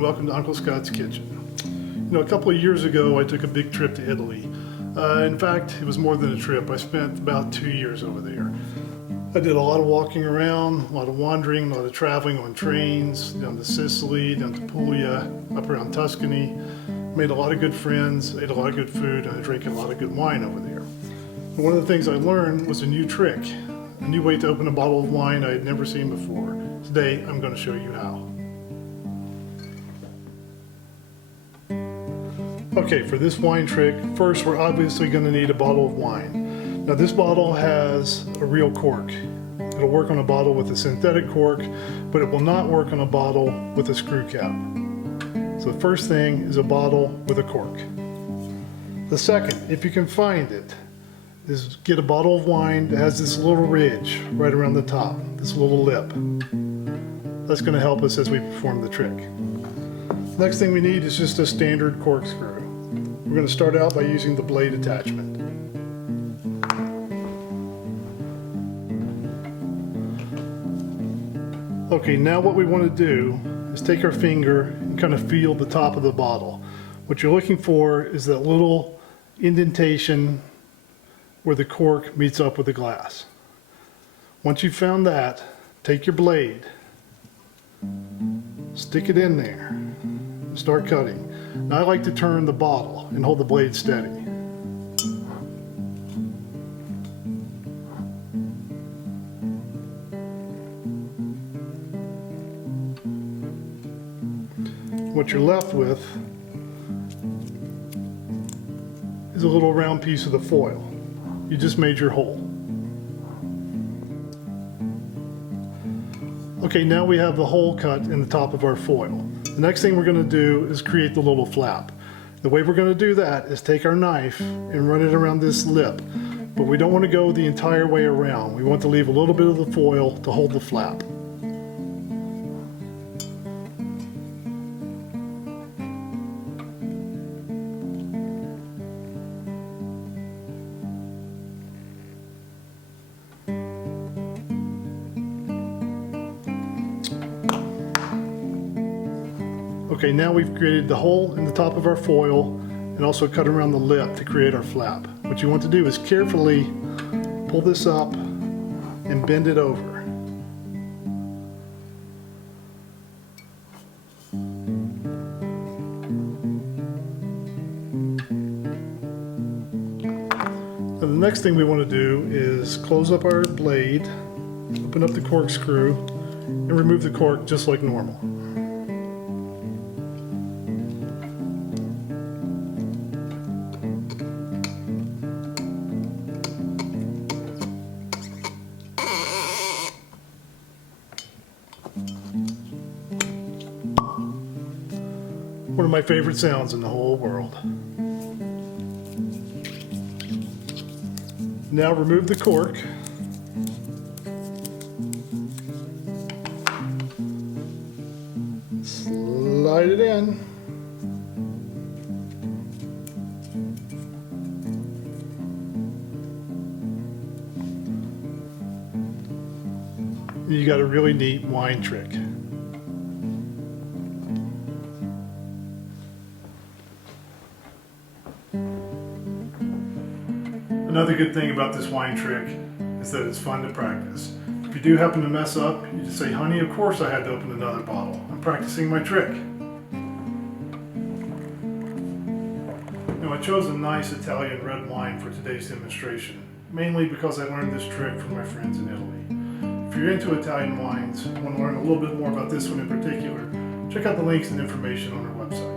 and welcome to Uncle Scott's Kitchen. You know, a couple of years ago I took a big trip to Italy. In fact, it was more than a trip. I spent about 2 years over there. I did a lot of walking around, a lot of wandering, a lot of traveling on trains, down to Sicily, down to Puglia, up around Tuscany. Made a lot of good friends, ate a lot of good food, and I drank a lot of good wine over there. And one of the things I learned was a new trick, a new way to open a bottle of wine I had never seen before. Today, I'm going to show you how. Okay, for this wine trick, first we're obviously going to need a bottle of wine. Now this bottle has a real cork. It'll work on a bottle with a synthetic cork, but it will not work on a bottle with a screw cap. So the first thing is a bottle with a cork. The second, if you can find it, is get a bottle of wine that has this little ridge right around the top, this little lip. That's going to help us as we perform the trick. Next thing we need is just a standard corkscrew. We're going to start out by using the blade attachment. Okay, now what we want to do is take our finger and kind of feel the top of the bottle. What you're looking for is that little indentation where the cork meets up with the glass. Once you've found that, take your blade, stick it in there, and start cutting. Now I like to turn the bottle and hold the blade steady. What you're left with is a little round piece of the foil. You just made your hole. Okay, now we have the hole cut in the top of our foil. The next thing we're going to do is create the little flap. The way we're going to do that is take our knife and run it around this lip, but we don't want to go the entire way around. We want to leave a little bit of the foil to hold the flap. Okay, now we've created the hole in the top of our foil and also cut around the lip to create our flap. What you want to do is carefully pull this up and bend it over. Now the next thing we want to do is close up our blade, open up the corkscrew, and remove the cork just like normal. One of my favorite sounds in the whole world. Now remove the cork. Slide it in. You got a really neat wine trick. Another good thing about this wine trick is that it's fun to practice. If you do happen to mess up, you just say, "Honey, of course I had to open another bottle. I'm practicing my trick." Now I chose a nice Italian red wine for today's demonstration, mainly because I learned this trick from my friends in Italy. If you're into Italian wines and want to learn a little bit more about this one in particular, check out the links and information on our website.